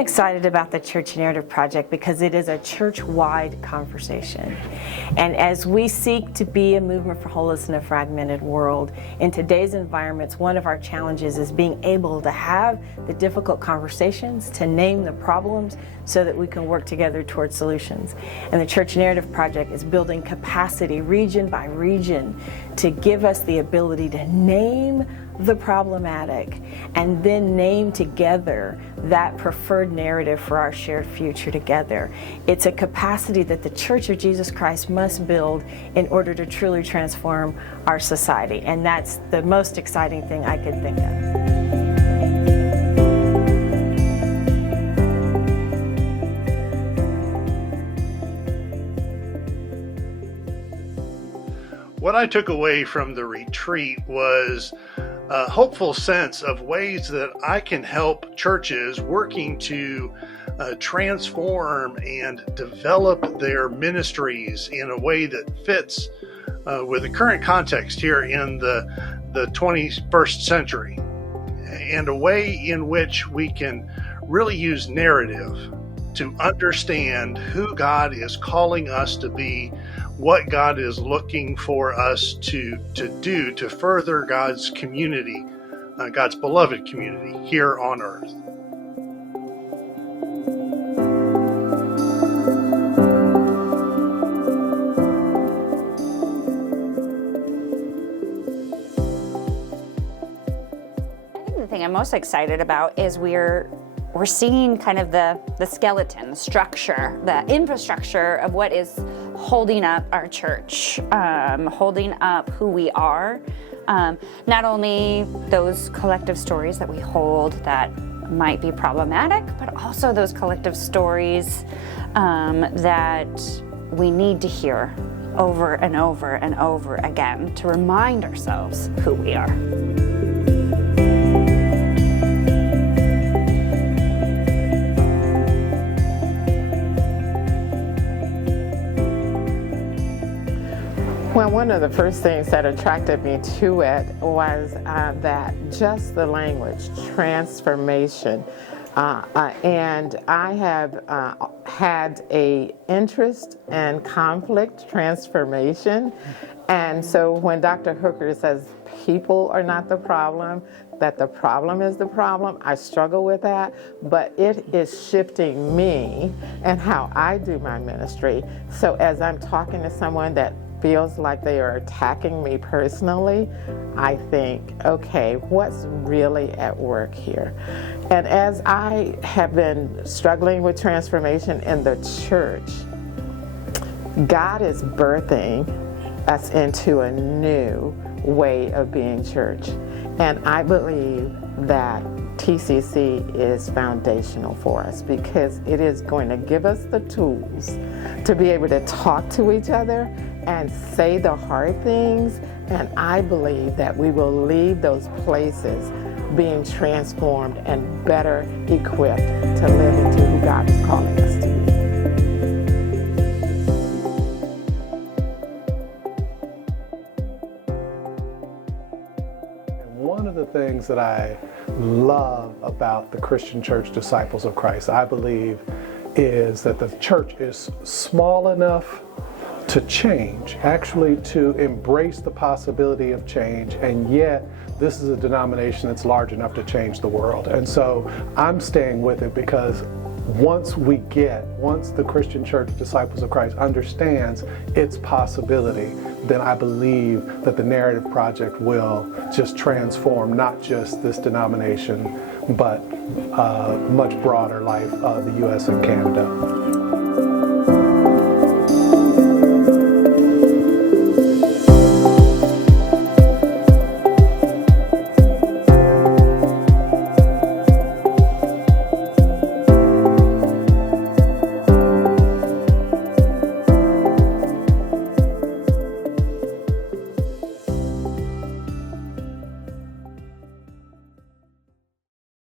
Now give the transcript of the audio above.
excited about the Church Narrative Project because it is a church-wide conversation. And as we seek to be a movement for wholeness in a fragmented world, in today's environments, one of our challenges is being able to have the difficult conversations, to name the problems so that we can work together towards solutions. And the Church Narrative Project is building capacity region by region to give us the ability to name the problematic and then name together that preferred narrative for our shared future together. It's a capacity that the Church of Jesus Christ must build in order to truly transform our society. And that's the most exciting thing I could think of. What I took away from the retreat was a hopeful sense of ways that I can help churches working to transform and develop their ministries in a way that fits with the current context here in the 21st century, and a way in which we can really use narrative to understand who God is calling us to be, what God is looking for us to do to further God's community, God's beloved community here on earth. I think the thing I'm most excited about is we're seeing kind of the skeleton, the structure, the infrastructure of what is holding up our church, holding up who we are. Not only those collective stories that we hold that might be problematic, but also those collective stories that we need to hear over and over and over again to remind ourselves who we are. Well, one of the first things that attracted me to it was that just the language, transformation. And I have had an interest in conflict transformation. And so when Dr. Hooker says people are not the problem, that the problem is the problem, I struggle with that, but it is shifting me and how I do my ministry. So as I'm talking to someone that feels like they are attacking me personally, I think, okay, what's really at work here? And as I have been struggling with transformation in the church, God is birthing us into a new way of being church. And I believe that TCC is foundational for us because it is going to give us the tools to be able to talk to each other and say the hard things, and I believe that we will leave those places being transformed and better equipped to live into who God is calling us to be. One of the things that I love about the Christian Church Disciples of Christ, I believe, is that the church is small enough to change, actually to embrace the possibility of change, and yet this is a denomination that's large enough to change the world. And so I'm staying with it because once the Christian Church Disciples of Christ understands its possibility, then I believe that the Narrative Project will just transform not just this denomination, but much broader life of the U.S. and Canada.